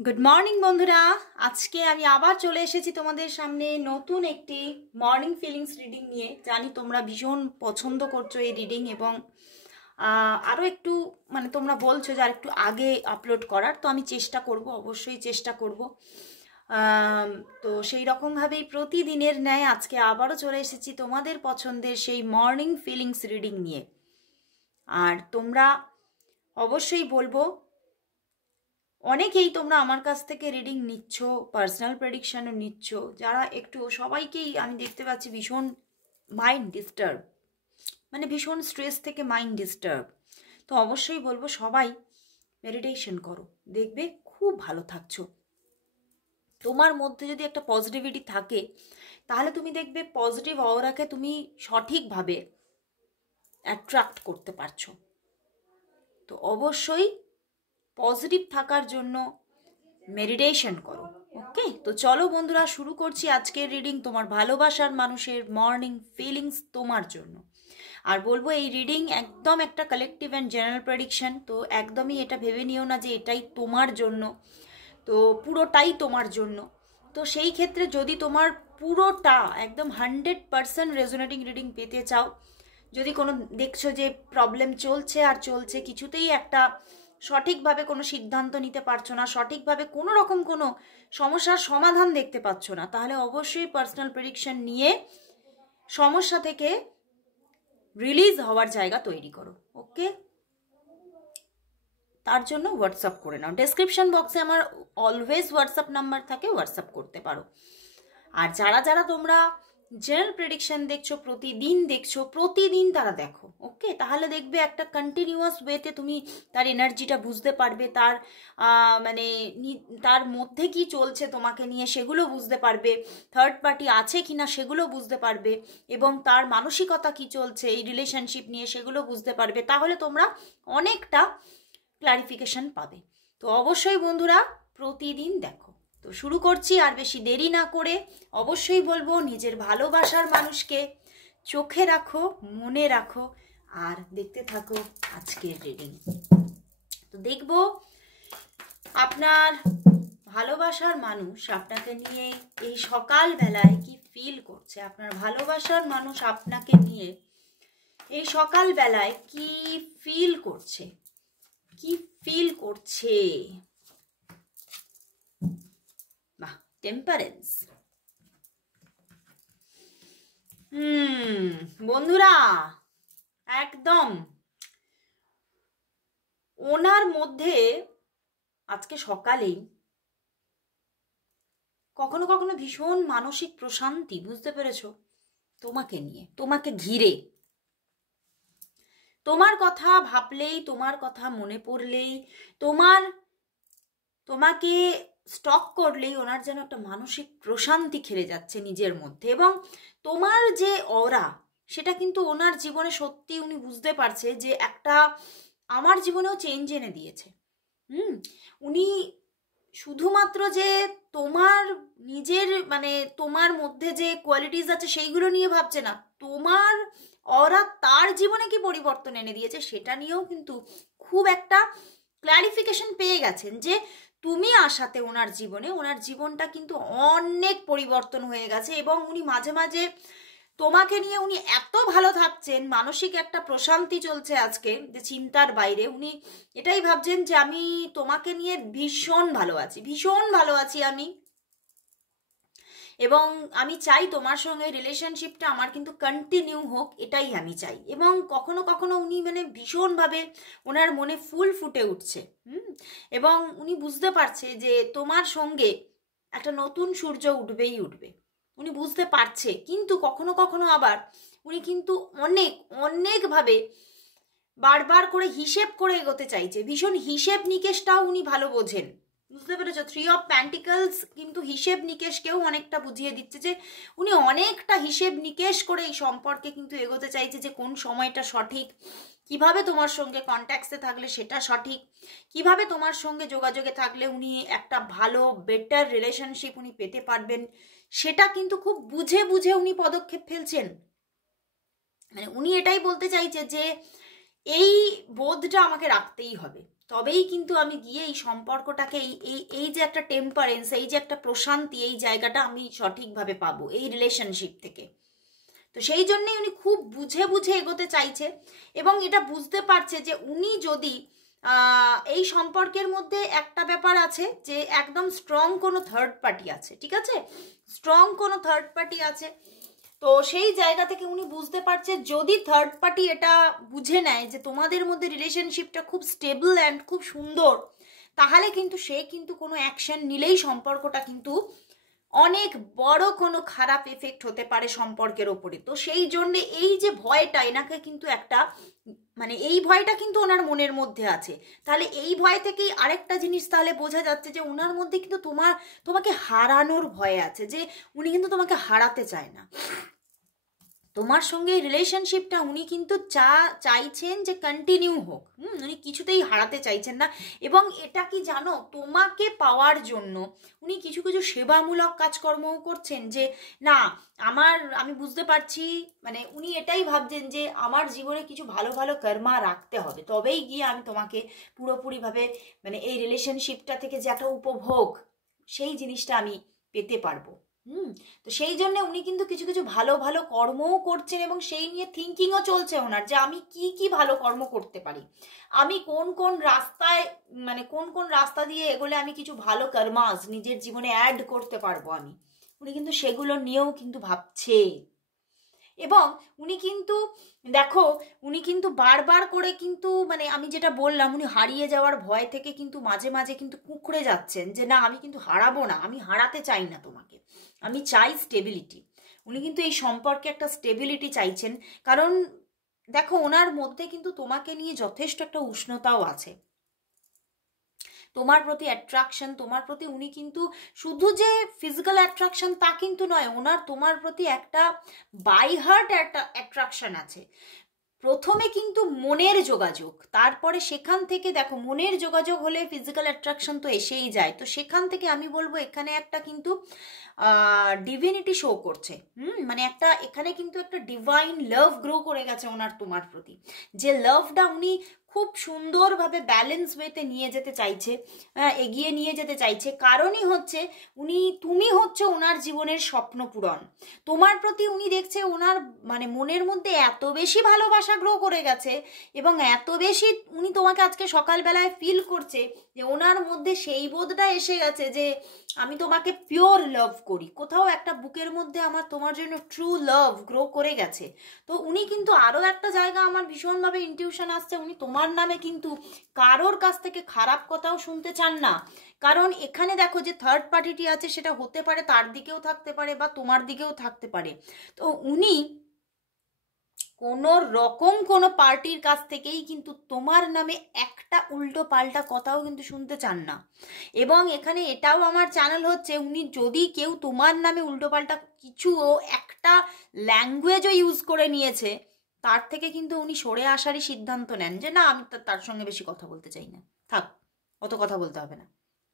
Good morning বন্ধুরা, আজকে আমি আবার চলে এসেছি তোমাদের সামনে নতুন একটি মর্নিং ফিলিংস রিডিং নিয়ে। জানি তোমরা ভীষণ পছন্দ করছো এই রিডিং এবং আরও একটু তোমরা বলছো যে আর একটু আগে আপলোড করার, তো আমি চেষ্টা করব, অবশ্যই চেষ্টা করব। তো সেই রকমভাবেই প্রতিদিনের ন্যায় আজকে আবারও চলে এসেছি তোমাদের পছন্দের সেই মর্নিং ফিলিংস রিডিং নিয়ে। আর তোমরা অবশ্যই বলবো, অনেকেই তোমরা আমার কাছ থেকে রিডিং নিচ্ছ, পার্সোনাল প্রেডিকশনও নিচ্ছ, যারা একটু সবাইকেই আমি দেখতে পাচ্ছি ভীষণ মাইন্ড ডিস্টার্ব, ভীষণ স্ট্রেস থেকে মাইন্ড ডিস্টার্ব। তো অবশ্যই বলবো সবাই মেডিটেশন করো, দেখবে খুব ভালো থাকছো। তোমার মধ্যে যদি একটা পজিটিভিটি থাকে তাহলে তুমি দেখবে পজিটিভ অরাকে তুমি সঠিকভাবে অ্যাট্রাক্ট করতে পারছো। তো অবশ্যই পজিটিভ থাকার জন্য মেডিটেশন করো। ওকে, তো চলো বন্ধুরা, শুরু করছি আজকের রিডিং তোমার ভালোবাসার মানুষের মর্নিং ফিলিংস তোমার জন্য। আর বলবো এই রিডিং একদম একটা কালেকটিভ অ্যান্ড জেনারেল প্রেডিকশন, তো একদমই এটা ভেবে নিও না যে এটাই তোমার জন্য, তো পুরোটাই তোমার জন্য। তো সেই ক্ষেত্রে যদি তোমার পুরোটা একদম 100% রেজোনেটিং রিডিং পেতে চাও, যদি কোনো দেখছো যে প্রবলেম চলছে আর চলছে, কিছুতেই একটা সঠিকভাবে কোনো সিদ্ধান্ত নিতে পারছো না, সঠিকভাবে কোনো রকম কোনো সমস্যার সমাধান দেখতে পাচ্ছ না, তাহলে অবশ্যই পার্সোনাল প্রেডিকশন নিয়ে সমস্যা থেকে রিলিজ হওয়ার জায়গা তৈরি করো। ওকে, তার জন্য হোয়াটসঅ্যাপ করে নাও। ডেসক্রিপশন বক্সে আমার অলওয়েজ হোয়াটসঅ্যাপ নাম্বার থাকে, হোয়াটসঅ্যাপ করতে পারো। আর যারা যারা তোমরা জেনারেল প্রেডিকশন দেখছো, প্রতিদিন তারা দেখো। ওকে, তাহলে দেখবে একটা কন্টিনিউয়াস ওয়েতে তুমি তার এনার্জিটা বুঝতে পারবে, তার তার মধ্যে কি চলছে তোমাকে নিয়ে সেগুলো বুঝতে পারবে, থার্ড পার্টি আছে কিনা সেগুলো বুঝতে পারবে, এবং তার মানসিকতা কি চলছে এই রিলেশনশিপ নিয়ে সেগুলো বুঝতে পারবে। তাহলে তোমরা অনেকটা ক্লারিফিকেশন পাবে। তো অবশ্যই বন্ধুরা প্রতিদিন দেখো। তো শুরু করছি, আর বেশি দেরি না করে। অবশ্যই বলবো নিজের ভালোবাসার মানুষকে চোখে রাখো, মনে রাখো, আর দেখতে থাকো আজকের রিডিং। তো দেখবো আপনার ভালোবাসার মানুষ আপনাকে নিয়ে এই সকালবেলায় কি ফিল করছে। আপনার ভালোবাসার মানুষ আপনাকে নিয়ে এই সকালবেলায় কি ফিল করছে, কি ফিল করছে। বাহ, টেম্পারেন্স। বন্ধুরা একদম ওনার মধ্যে আজকে সকালেই কখনো কখনো ভীষণ মানসিক প্রশান্তি, বুঝতে পেরেছো, তোমাকে নিয়ে, তোমাকে ঘিরে। তোমার কথা ভাবলেই, তোমার কথা মনে পড়লেই, তোমাকে স্টক করলেই ওনার যেন একটা মানসিক প্রশান্তি খেলে যাচ্ছে নিজের মধ্যে। এবং তোমার যে অরা, সেটা কিন্তু ওনার জীবনে সত্যি উনি বুঝতে পারছে যে একটা আমার জীবনেও চেঞ্জ এনে দিয়েছে। উনি শুধুমাত্র যে তোমার নিজের তোমার মধ্যে যে কোয়ালিটিস আছে সেইগুলো নিয়ে ভাবছে না, তোমার অরা তার জীবনে কি পরিবর্তন এনে দিয়েছে সেটা নিয়েও কিন্তু খুব একটা ক্ল্যারিফিকেশন পেয়ে গেছেন যে তুমি আসাতে ওনার জীবনটা কিন্তু অনেক পরিবর্তন হয়ে গেছে। এবং উনি মাঝে মাঝে তোমাকে নিয়ে উনি এত ভালো থাকছেন, মানসিক একটা প্রশান্তি চলছে আজকে যে চিন্তার বাইরে। উনি এটাই ভাবছেন যে আমি তোমাকে নিয়ে ভীষণ ভালো আছি আমি, এবং আমি চাই তোমার সঙ্গে রিলেশনশিপটা আমার কিন্তু কন্টিনিউ হোক, এটাই আমি চাই। এবং কখনো কখনো উনি ভীষণভাবে ওনার মনে ফুল ফুটে উঠছে। এবং উনি বুঝতে পারছে যে তোমার সঙ্গে একটা নতুন সূর্য উঠবেই উঠবে, উনি বুঝতে পারছে। কিন্তু কখনো কখনো আবার উনি কিন্তু অনেকভাবে বারবার করে হিসেব করে এগোতে চাইছে, ভীষণ হিসেব নিকেশটাও উনি ভালো বোঝেন, বুঝতে পেরেছো। 3 অফ প্যান্টিকলস কিন্তু হিসেব নিকেশকেও অনেকটা বুঝিয়ে দিচ্ছে যে উনি অনেকটা হিসেব নিকেশ করে এই সম্পর্কে কিন্তু এগোতে চাইছে, যে কোন সময়টা সঠিক, কিভাবে তোমার সঙ্গে কন্ট্যাক্টসে থাকলে সেটা সঠিক, কিভাবে তোমার সঙ্গে যোগাযোগে থাকলে উনি একটা ভালো বেটার রিলেশনশিপ উনি পেতে পারবেন, সেটা কিন্তু খুব বুঝে বুঝে উনি পদক্ষেপ ফেলছেন। উনি এটাই বলতে চাইছে যে এই বোধটা আমাকে রাখতেই হবে, তবেই কিন্তু আমি গিয়ে এই সম্পর্কটাকে এই এই যে একটা টেম্পারেন্স, এই যে একটা প্রশান্তি, এই জায়গাটা আমি সঠিকভাবে পাবো এই রিলেশনশিপ থেকে। তো সেই জন্যই উনি খুব বুঝে বুঝে এগোতে চাইছে, এবং এটা বুঝতে পারছে যে উনি যদি এই সম্পর্কের মধ্যে একটা ব্যাপার আছে যে একদম স্ট্রং কোনো থার্ড পার্টি আছে, ঠিক আছে, স্ট্রং কোনো থার্ড পার্টি আছে। তো সেই জায়গা থেকে উনি বুঝতে পারছে যদি থার্ড পার্টি এটা বুঝে নেয় যে তোমাদের মধ্যে রিলেশনশিপটা খুব স্টেবল অ্যান্ড খুব সুন্দর, তাহলে কিন্তু সে কিন্তু কোনো অ্যাকশন নিলেই সম্পর্কটা কিন্তু অনেক বড় কোনো খারাপ এফেক্ট হতে পারে সম্পর্কের ওপরে। তো সেই জন্যে এই যে ভয়টা এনাকে কিন্তু একটা মানে এই ভয়টা কিন্তু ওনার মনের মধ্যে আছে। তাহলে এই ভয় থেকেই আরেকটা জিনিস তাহলে বোঝা যাচ্ছে যে ওনার মধ্যে কিন্তু তোমাকে হারানোর ভয় আছে, যে উনি কিন্তু তোমাকে হারাতে চায় না। তোমার সঙ্গে রিলেশনশিপটা উনি কিন্তু চাইছেন যে কন্টিনিউ হোক, উনি কিছুতেই হারাতে চাইছেন না। এবং এটা কি জানো, তোমাকে পাওয়ার জন্য উনি কিছু কিছু সেবামূলক কাজকর্মও করছেন, যে না আমি বুঝতে পারছি, মানে উনি এটাই ভাবছেন যে আমার জীবনে কিছু ভালো ভালো কর্মা রাখতে হবে, তবেই গিয়ে আমি তোমাকে পুরোপুরিভাবে মানে এই রিলেশনশিপটা থেকে যে একটা উপভোগ সেই জিনিসটা আমি পেতে পারবো। তো সেই জন্য উনি কিন্তু কিছু কিছু ভালো ভালো কর্মও করছেন, এবং সেই নিয়ে থিঙ্কিংও চলছে ওনার, যে আমি কি কি ভালো কর্ম করতে পারি, আমি কোন কোন রাস্তায় মানে কোন কোন রাস্তা দিয়ে এগোলে আমি কিছু ভালো কর্মাস নিজের জীবনে অ্যাড করতে পারবো আমি। উনি কিন্তু সেগুলো নিয়েও কিন্তু ভাবছে। এবং উনি কিন্তু দেখো, উনি কিন্তু বারবার করে কিন্তু মানে আমি যেটা বললাম, উনি হারিয়ে যাওয়ার ভয় থেকে কিন্তু মাঝে মাঝে কিন্তু কুঁকড়ে যাচ্ছেন, যে না আমি কিন্তু হারাবো না, আমি হারাতে চাই না তোমাকে, আমি চাই স্টেবিলিটি। উনি কিন্তু এই সম্পর্কে একটা স্টেবিলিটি চাইছেন, কারণ দেখো ওনার মধ্যে কিন্তু তোমাকে নিয়ে যথেষ্ট একটা উষ্ণতাও আছে, তোমার প্রতি অ্যাট্রাকশন, তোমার প্রতি উনি কিন্তু শুধু যে ফিজিক্যাল অ্যাট্রাকশন তা কিন্তু নয়, ওনার তোমার প্রতি একটা বাই হার্ট একটা অ্যাট্রাকশন আছে। প্রথমে কিন্তু মনের যোগাযোগ, তারপরে সেখান থেকে দেখো মনের যোগাযোগ হলে ফিজিক্যাল অ্যাট্রাকশন তো এসেই যায়। তো সেখান থেকে আমি বলবো এখানে একটা কিন্তু ডিভিনিটি শো করছে, মানে একটা এখানে কিন্তু একটা ডিভাইন লাভ গ্রো করে গেছে ওনার তোমার প্রতি, যে লাভটা উনি খুব সুন্দরভাবে ব্যালেন্স ওয়েতে নিয়ে যেতে চাইছে, এগিয়ে নিয়ে যেতে চাইছে। কারণই হচ্ছে তুমি হচ্ছে ওনার জীবনের স্বপ্ন পূরণ। তোমার প্রতি উনি দেখছে ওনার মানে মনের মধ্যে এত বেশি ভালোবাসা গ্রো করে গেছে, এবং এত বেশি উনি তোমাকে আজকে সকালবেলায় ফিল করছে যে ওনার মধ্যে সেই বোধটা এসে গেছে যে আমি তোমাকে পিওর লাভ করি, কোথাও একটা বুকের মধ্যে আমার তোমার জন্য ট্রু লাভ গ্রো করে গেছে। তো উনি কিন্তু আরও একটা জায়গা আমার ভীষণভাবে ইনটিউশন আসছে, উনি তোমার নামে কিন্তু কারোর কাছ থেকে খারাপ কথাও শুনতে চান না। কারণ এখানে দেখো যে থার্ড পার্টিটি আছে, সেটা হতে পারে তার দিকেও থাকতে পারে বা তোমার দিকেও থাকতে পারে। তো উনি কোনো রকম কোনো পার্টির কাছ থেকেই কিন্তু তোমার নামে একটা উল্টো পাল্টা কথাও কিন্তু শুনতে চান না। এবং এখানে এটাও আমার চ্যানেল হচ্ছে, উনি যদি কেউ তোমার নামে উল্টো পাল্টা কিছুও একটা ল্যাঙ্গুয়েজও ইউজ করে নিয়েছে, তার থেকে কিন্তু উনি সরে আসারই সিদ্ধান্ত নেন, যে না আমি তার সঙ্গে বেশি কথা বলতে চাই না, থাক, অত কথা বলতে হবে না।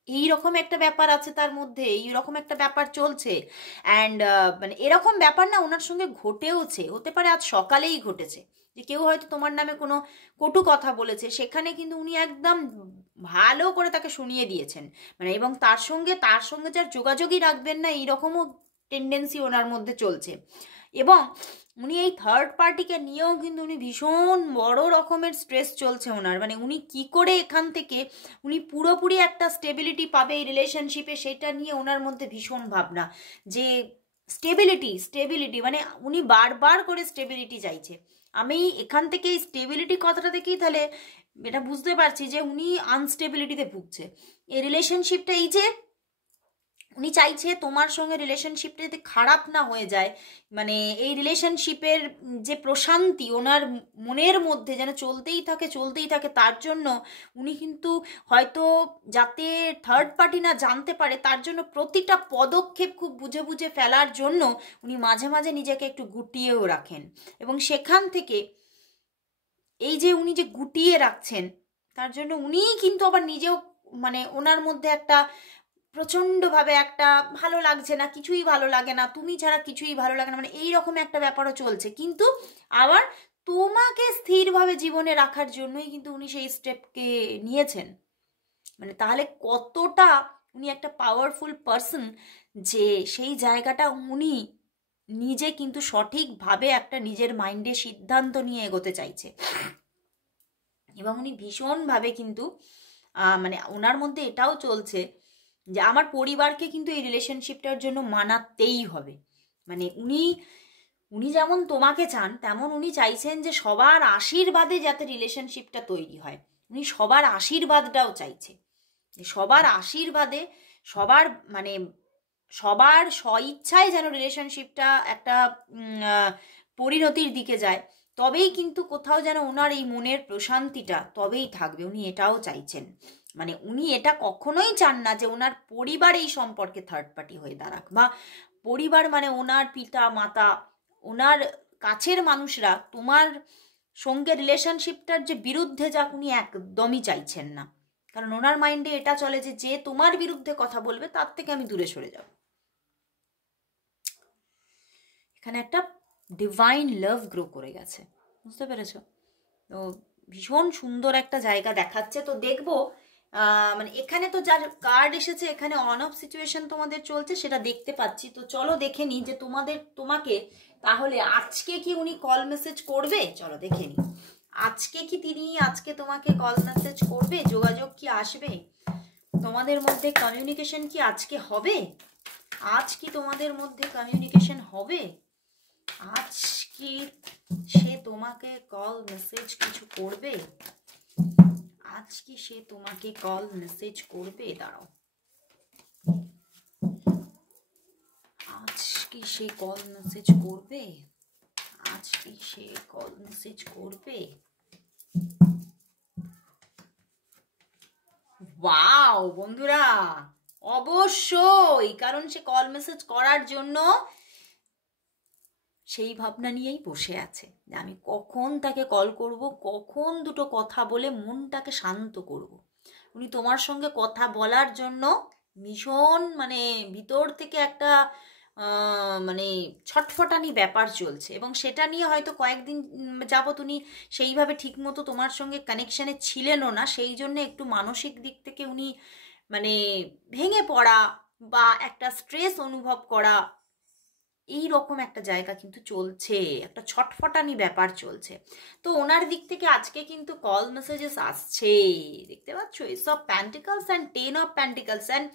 এইরকম একটা ব্যাপার আছে তার মধ্যে, এইরকম একটা ব্যাপার চলছে। অ্যান্ড মানে এরকম ব্যাপার না ওনার সঙ্গে ঘটেওছে, হতে পারে আজ সকালেই ঘটেছে, যে কেউ হয়তো তোমার নামে কোনো কটু কথা বলেছে, সেখানে কিন্তু উনি একদম ভালো করে তাকে শুনিয়ে দিয়েছেন, মানে এবং তার সঙ্গে যার যোগাযোগই রাখবেন না, এইরকমও টেন্ডেন্সি ওনার মধ্যে চলছে। এবং উনি এই থার্ড পার্টিকে নিয়েও কিন্তু উনি ভীষণ বড় রকমের স্ট্রেস চলছে ওনার, মানে উনি কি করে এখান থেকে উনি পুরোপুরি একটা স্টেবিলিটি পাবে এই রিলেশনশিপে, সেটা নিয়ে ওনার মধ্যে ভীষণ ভাবনা, যে স্টেবিলিটি মানে উনি বারবার করে স্টেবিলিটি চাইছে। আমি এখান থেকে এই স্টেবিলিটি কথাটা থেকেই তাহলে এটা বুঝতে পারছি যে উনি আনস্টেবিলিটিতে ভুগছে। এই রিলেশনশিপটা এই যে উনি চাইছে তোমার সঙ্গে রিলেশনশিপটা যাতে খারাপ না হয়ে যায়, মানে এই রিলেশনশিপের যে প্রশান্তি ওনার মনের মধ্যে যেন চলতেই থাকে, তার জন্য উনি কিন্তু হয়তো যাতে থার্ড পার্টি না জানতে পারে, তার জন্য প্রতিটা পদক্ষেপ খুব বুঝে বুঝে ফেলার জন্য উনি মাঝে মাঝে নিজেকে একটু গুটিয়েও রাখেন। এবং সেখান থেকে এই যে উনি যে গুটিয়ে রাখছেন, তার জন্য উনিই কিন্তু আবার নিজেও মানে ওনার মধ্যে একটা প্রচণ্ডভাবে একটা ভালো লাগছে না, কিছুই ভালো লাগে না, তুমি ছাড়া কিছুই ভালো লাগে না, মানে এইরকম একটা ব্যাপারও চলছে। কিন্তু আবার তোমাকে স্থিরভাবে জীবনে রাখার জন্যই কিন্তু উনি সেই স্টেপকে নিয়েছেন। মানে তাহলে কতটা উনি একটা পাওয়ারফুল পার্সন, যে সেই জায়গাটা উনি নিজে কিন্তু সঠিকভাবে একটা নিজের মাইন্ডে সিদ্ধান্ত নিয়ে এগোতে চাইছে। এবং উনি ভীষণভাবে কিন্তু মানে ওনার মধ্যে এটাও চলছে যে আমার পরিবারকে কিন্তু এই রিলেশনশিপটার জন্য মানাতেই হবে। মানে উনি যেমন তোমাকে চান, তেমন উনি চাইছেন যে সবার আশীর্বাদে যাতে রিলেশনশিপটা তৈরি হয়। উনি সবার আশীর্বাদটাও চাইছে, যে সবার আশীর্বাদে, সবার মানে সবার স্বইচ্ছায় যেন রিলেশনশিপটা একটা পরিণতির দিকে যায়। তবেই কিন্তু কোথাও যেন ওনার এই মনের প্রশান্তিটা তবেই থাকবে, উনি এটাও চাইছেন। মানে উনি এটা কখনোই চান না যে ওনার পরিবার এই সম্পর্কে থার্ড পার্টি হয়ে দাঁড়াক, বা পরিবার মানে ওনার পিতা মাতা, ওনার কাছের মানুষরা তোমার সঙ্গে রিলেশনশিপটার যে বিরুদ্ধে যাক, উনি একদমই চাইছেন না। কারণ ওনার মাইন্ডে এটা চলে যে যে তোমার বিরুদ্ধে কথা বলবে তার থেকে আমি দূরে সরে যাব। এখানে একটা ডিভাইন লাভ গ্রো করে গেছে, বুঝতে পেরেছো? তো ভীষণ সুন্দর একটা জায়গা দেখাচ্ছে। তো দেখবো মানে এখানে তো যার কার্ড এসেছে, এখানে অন অফ সিচুয়েশন তোমাদের চলছে সেটা দেখতে পাচ্ছি। তো চলো দেখে নিই যে তোমাকে তাহলে আজকে কি উনি কল মেসেজ করবে। চলো দেখে নিই আজকে কি আজকে তোমাকে কল মেসেজ করবে, যোগাযোগ কি আসবে, তোমাদের মধ্যে কমিউনিকেশন কি আজকে হবে, আজ কি তোমাদের মধ্যে কমিউনিকেশন হবে, আজ কি সে তোমাকে কল মেসেজ কিছু করবে, আজ কি সে তোমাকে কল মেসেজ করবে, দাঁড়াও, আজ কি সে কল মেসেজ করবে, আজ কি সে কল মেসেজ করবে। ওয়াও বন্ধুরা, অবশ্যই, কারণ সে কল মেসেজ করার জন্য সেই ভাবনা নিয়েই বসে আছে যে আমি কখন তাকে কল করব, কখন দুটো কথা বলে মনটাকে শান্ত করব। উনি তোমার সঙ্গে কথা বলার জন্য ভীষণ মানে ভিতর থেকে একটা মানে ছটফটানি ব্যাপার চলছে, এবং সেটা নিয়ে হয়তো কয়েকদিন যাবত উনি সেইভাবে ঠিকমতো তোমার সঙ্গে কানেকশানে ছিলেনও না, সেই জন্য একটু মানসিক দিক থেকে উনি মানে ভেঙে পড়া বা একটা স্ট্রেস অনুভব করা, এই রকম একটা জায়গা কিন্তু চলছে, একটা ছটফটানি ব্যাপার চলছে। তো ওনার দিক থেকে আজকে কিন্তু কল মেসেজেস আসছে, দেখতে পাচ্ছ, S of pentacles and 10 of pentacles. And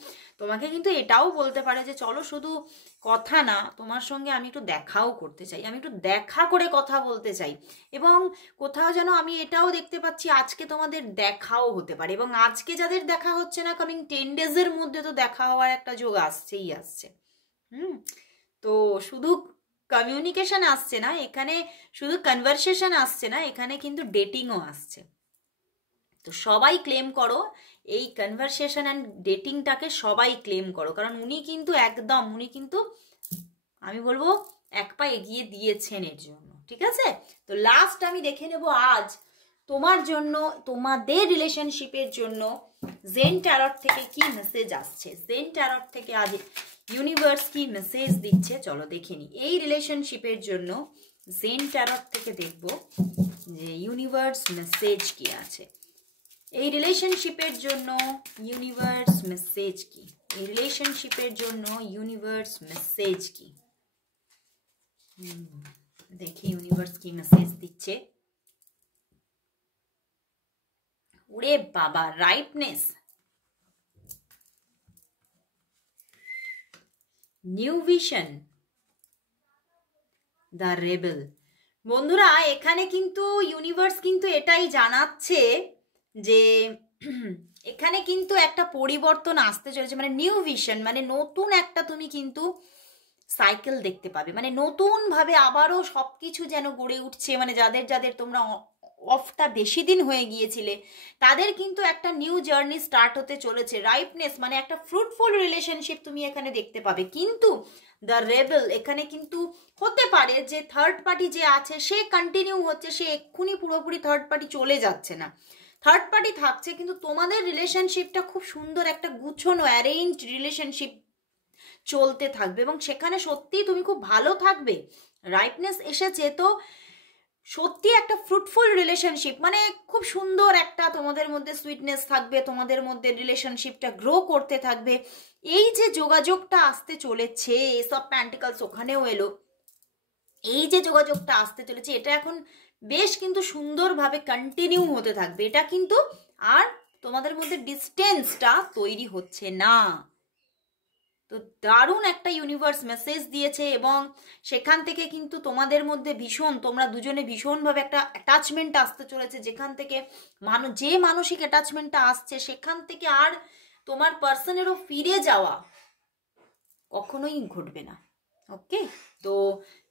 তোমাকে কিন্তু এটাও বলতে পারে যে চলো শুধু কথা না, তোমার সঙ্গে আমি একটু দেখাও করতে চাই, আমি একটু দেখা করে কথা বলতে চাই। এবং কোথাও যেন আমি এটাও দেখতে পাচ্ছি আজকে তোমাদের দেখাও হতে পারে, এবং আজকে যাদের দেখা হচ্ছে না, কামিং 10 ডেজের মধ্যে তো দেখা হওয়ার একটা যোগ আসছেই আসছে। তো শুধু কমিউনিকেশন আসছে না এখানে, শুধু কনভারসেশন আসছে না এখানে, কিন্তু ডেটিংও আসছে। তো সবাই ক্লেম করো এই কনভারসেশন অ্যান্ড ডেটিংটাকে, সবাই ক্লেম করো, কারণ উনি কিন্তু আমি বলবো এক পা এগিয়ে দিয়েছেন এর জন্য। ঠিক আছে, তো লাস্ট আমি দেখে নেব আজ তোমার জন্য, তোমাদের রিলেশনশিপের জন্য জেন ট্যারট থেকে কি মেসেজ আসছে, জেন ট্যারট থেকে আজ ইউনিভার্স কি মেসেজ দিচ্ছে। চলো দেখে নি এই রিলেশনশিপের জন্য জেন ট্যারট থেকে দেখব যে ইউনিভার্স মেসেজ কি আছে এই রিলেশনশিপের জন্য। ইউনিভার্স মেসেজ কি এই রিলেশনশিপের জন্য, ইউনিভার্স মেসেজ কি, দেখি ইউনিভার্স কি মেসেজ দিচ্ছে। ওরে বাবা, ripeness, new vision, the rebel. বন্ধুরা এখানে কিন্তু ইউনিভার্স কিন্তু এটাই জানাচ্ছে যে এখানে কিন্তু একটা পরিবর্তন আসতে চলেছে, মানে নিউ ভিশন, মানে নতুন একটা তুমি কিন্তু সাইকেল দেখতে পাবে, মানে নতুনভাবে আবারও সব কিছু যেন গড়ে উঠছে। মানে যাদের যাদের তোমরা অফটা বেশি দিন হয়ে গিয়েছিলে তাদের কিন্তু একটা নিউ জার্নি স্টার্ট হতে চলেছে। রাইপনেস মানে একটা ফ্রুটফুল রিলেশনশিপ তুমি এখানে দেখতে পাবে। কিন্তু দ্য রেবেল, এখানে কিন্তু হতে পারে যে থার্ড পার্টি যে আছে সে কন্টিনিউ হচ্ছে, সে এক্ষুনি পুরোপুরি থার্ড পার্টি চলে যাচ্ছে না, থার্ড পার্টি থাকছে, কিন্তু তোমাদের রিলেশনশিপটা খুব সুন্দর একটা গুছানো অ্যারেঞ্জ রিলেশনশিপ চলতে থাকবে, এবং সেখানে সত্যিই তুমি খুব ভালো থাকবে। রাইপনেস এসেছে, তো সত্যি একটা ফ্রুটফুল রিলেশনশিপ, মানে খুব সুন্দর একটা তোমাদের মধ্যে সুইটনেস থাকবে, তোমাদের মধ্যে রিলেশনশিপটা গ্রো করতে থাকবে। এই যে যোগাযোগটা আসতে চলেছে, এসব প্যান্টিকলস ওখানেও এলো, এই যে যোগাযোগটা আসতে চলেছে এটা এখন বেশ কিন্তু সুন্দরভাবে কন্টিনিউ হতে থাকবে। এটা কিন্তু আর তোমাদের মধ্যে ডিস্টেন্সটা তৈরি হচ্ছে না। তো দারুণ একটা ইউনিভার্স মেসেজ দিয়েছে, এবং সেখান থেকে কিন্তু তোমাদের মধ্যে ভীষণ, তোমরা দুজনে ভীষণভাবে একটা অ্যাটাচমেন্ট আসতে চলেছে, যেখান থেকে যে মানসিক অ্যাটাচমেন্টটা আসছে সেখান থেকে আর তোমার পার্সনেরও ফিরে যাওয়া কখনোই ঘটবে না। ওকে, তো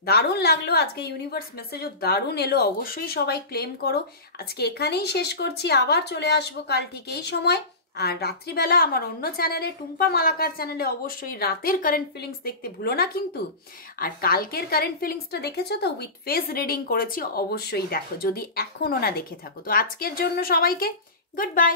দারুণ লাগলো আজকে, ইউনিভার্স মেসেজও দারুণ এলো, অবশ্যই সবাই ক্লেম করো। আজকে এখানেই শেষ করছি, আবার চলে আসবো কাল ঠিক এই সময়। আর রাত্রিবেলা আমার অন্য চ্যানেলে, টুম্পা মালাকার চ্যানেলে, অবশ্যই রাতের কারেন্ট ফিলিংস দেখতে ভুলো না কিন্তু। আর কালকের কারেন্ট ফিলিংসটা দেখেছো তো, উইথ ফেস রিডিং করেছি, অবশ্যই দেখো যদি এখনও না দেখে থাকো। তো আজকের জন্য সবাইকে গুড বাই।